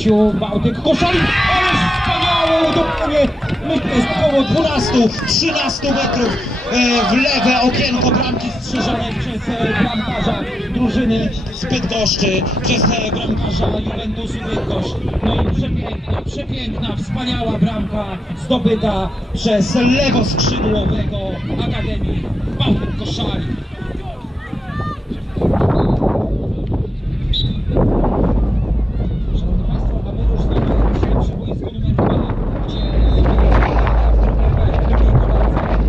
natarciu Bałtyk Koszali, ale wspaniałe udomowanie, myślę z około 12-13 metrów e, w lewe okienko bramki strzeżonej przez e, bramkarza drużyny z przez e, bramkarza Juventusu Bydgoszcz. No i przepiękna, przepiękna, wspaniała bramka zdobyta przez lewoskrzydłowego Akademii Bałtyk Koszali. Szanowni Państwo, a my już znajdujemy się przy boisku numer 2, gdzie w drugiej kolejce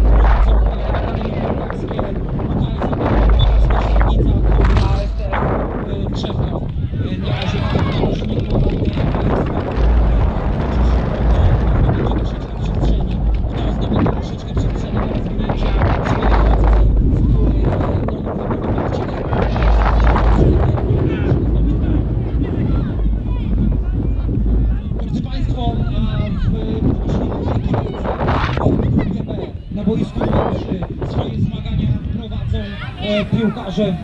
prowadzą Akademii Piłkarskie, tutaj są Piłkarska Świdnica, Krzewka. Na razie już nie powoduje troszeczkę przestrzeni. Kto zdobywa troszeczkę przestrzeni na rozwinięcie swojej akcji, Drodzy Państwo, a w drugiej na boisku numer 3 swoje zmagania prowadzą e, piłkarze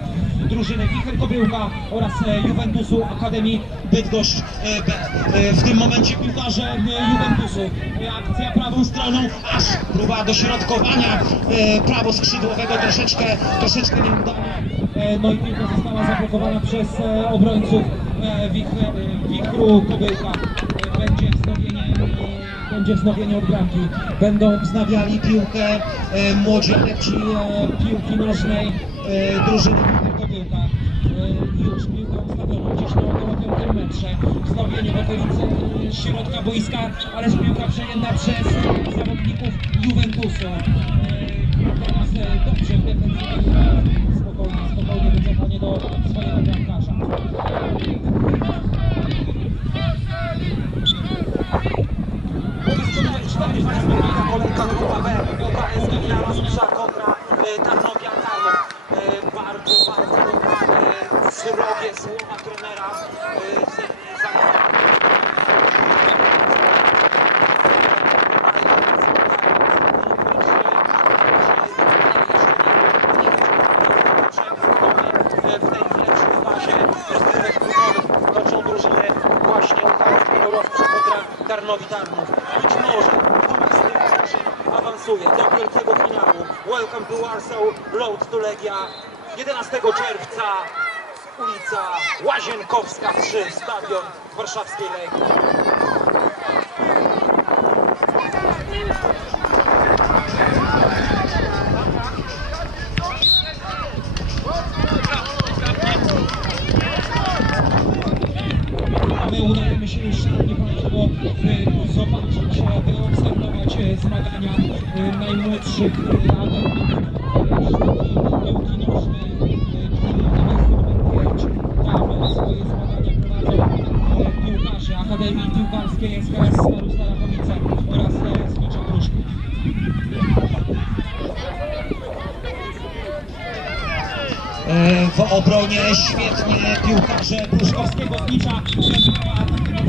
drużyny Wicher Kobiełka oraz e, Juventusu Akademii Bydgoszcz e, B. E, w tym momencie piłkarze Juventusu. Akcja prawą stroną, aż próba dośrodkowania e, prawoskrzydłowego troszeczkę, troszeczkę nieudana. No i piłka została zablokowana przez obrońców Wichru Kobiełka. E, będzie wznowienie będzie wznowienie od bramki. Będą wznawiali piłkę młodzi adepci e, piłki nożnej drużyny Kobiełka. E, już piłka ustawiona gdzieś na około 5 metrze. Wznowienie w okolicy e, środka boiska, ale piłka przejęta przez e, zawodników Juventusu. E, teraz e, dobrze w defensywie. Spokojnie, spokojnie wycofanie do swojego bramkarza. Kolejka grupa B, e, Tarnowia Tarnów. E, Bardzo, bardzo e, srogie słowa trenera. e, z- za- W tej pierwszej fazie rozgrywek grupowych toczą drużyny właśnie Rozpisza kontra Tarnowi Tarnów. Być może któraś z tych drużyn awansuje do wielkiego finału. Welcome to Warsaw Road to Legia. 11 czerwca ulica Łazienkowska 3, stadion warszawskiej Legii. My udajemy się już, Szanowni by zobaczyć, by obserwować e, zmagania e, najmłodszych e, adeptów e, piłki nożnej, e, który na miejscu numer 5 tam swoje zmagania prowadzą e, piłkarze Akademii Piłkarskiej SKS Starusta Rachowice oraz e, Znicza Pruszków. E, w obronie świetnie piłkarze Pruszkowskiego Znicza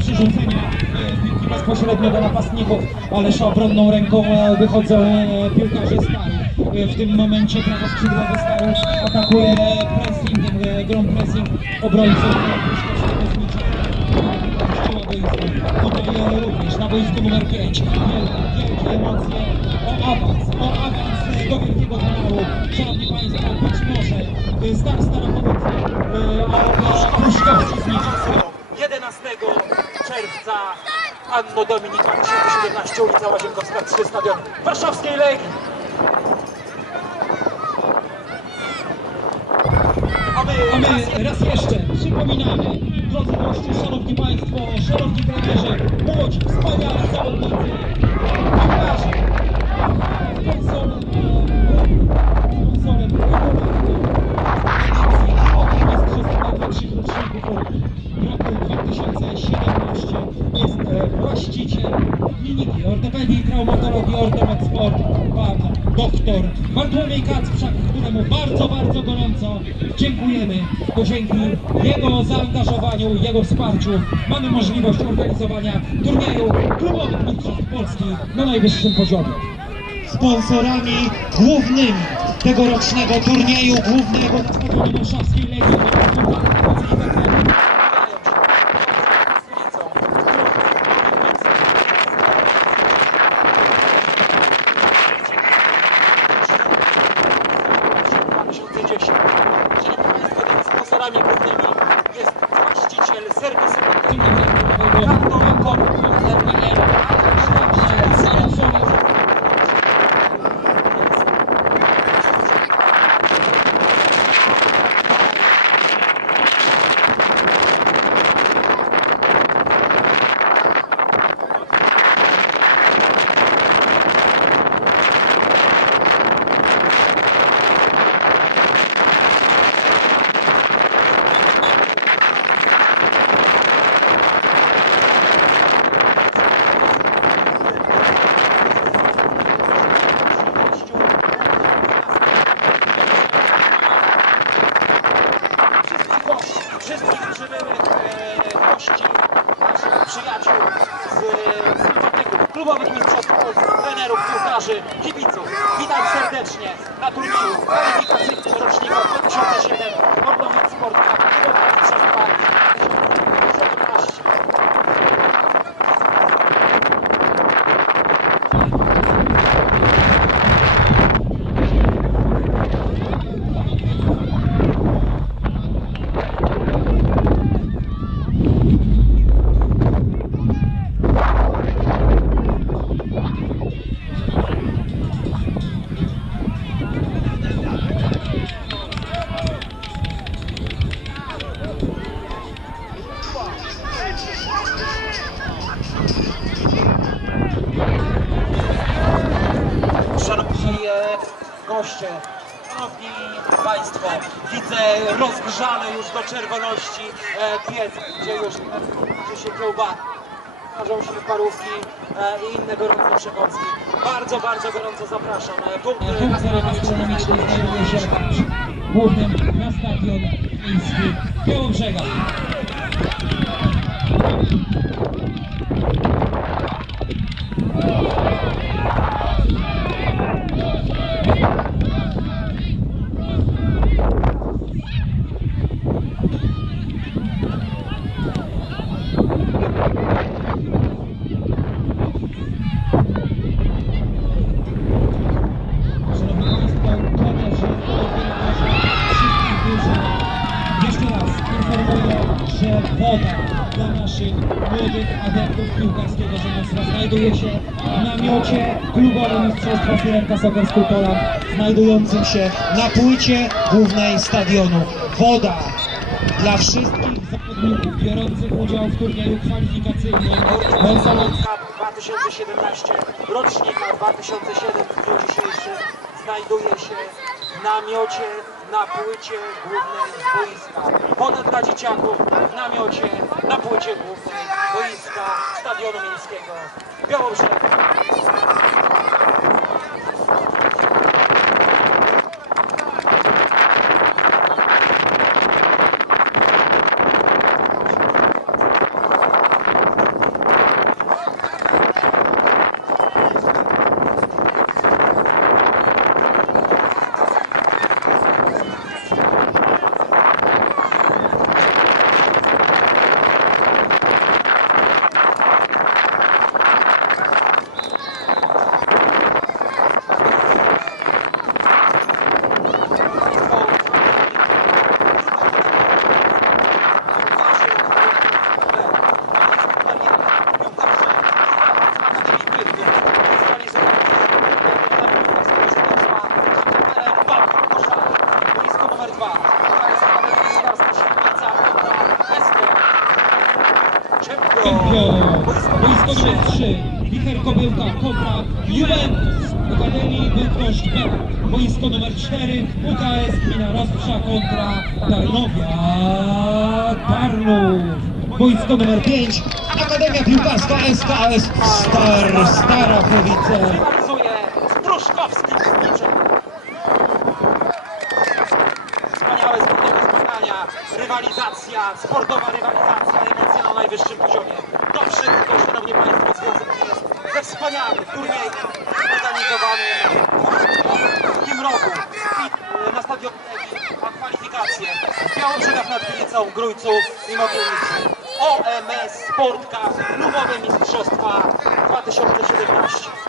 przerzucenia e, piłki bezpośrednio do napastników, ależ obronną ręką e, wychodzą e, piłkarze Staru. E, W tym momencie prawoskrzydłowy Staru atakuje pressingiem, e, grą pressing obrońców e, również na boisku numer 5. Wielkie, emocje o awans, o awans do wielkiego finału. Szanowni Państwo, być może e, Star Starachowice, e, a Pruszkowski z Nicza 11 czerwca Anno Dominika 2017 ulica Łazienkowska 3 stadion warszawskiej Legii. A my raz jeszcze przypominamy, drodzy goście, szanowni państwo, szanowni trenerzy, młodzi, wspaniali zawodnicy, piłkarze, sponsorem, sponsorem Największych Roczników roku 2017 jest e, właściciel kliniki ortopedii traumatologii Ortomed Sport, pan doktor Bartłomiej Kacprzak, któremu bardzo, bardzo gorąco dziękujemy, bo dzięki jego zaangażowaniu, jego wsparciu mamy możliwość organizowania turnieju klubowych mistrzostw Polski na najwyższym poziomie. Sponsorami głównymi tegorocznego turnieju głównego stadionie warszawskiej Legii rozgrzany już do czerwoności e, piec, gdzie już gdzie się kiełba, parzą się parówki e, i inne gorące przekąski. Bardzo, bardzo gorąco zapraszam. E, Punkt przy głównym na stadion miejski Białobrzega. Szanowni Państwo, trenerzy, organizatorzy wszystkich drużyn jeszcze raz informuję, że woda dla naszych młodych adeptów piłkarskiego rzemiosła znajduje się w namiocie Syrenka Soccer School Poland, znajdującym się na płycie głównej stadionu. Woda dla wszystkich zawodników biorących udział w turnieju kwalifikacyjnym Cup 2017, rocznika 2007 w dniu dzisiejszym znajduje się w namiocie na płycie głównej boiska. Woda dla dzieciaków w namiocie na płycie głównej boiska Stadionu Miejskiego Białobrzeg. Kempio, boisko numer 3, Wicher Kobyłka, Kobra, Juventus, Akademii Bydgoszcz boisko numer 4, UKS Gmina Rozprza kontra Tarnowia. Tarnów, boisko numer 5, Akademia Piłkarska SKS Star, z Pruszkowskim Zniczem. Wspaniałe sportowe spotkania, rywalizacja, sportowa rywalizacja, emocje na najwyższym poziomie. To wszystko, Szanowni Państwo, związane jest ze wspaniałym turniejem organizowanym w tym roku e, na stadionie a kwalifikacje w Białobrzegach nad Wilicą, Grójców i Mogielnicy. OMS Sport Cup, klubowe mistrzostwa 2017.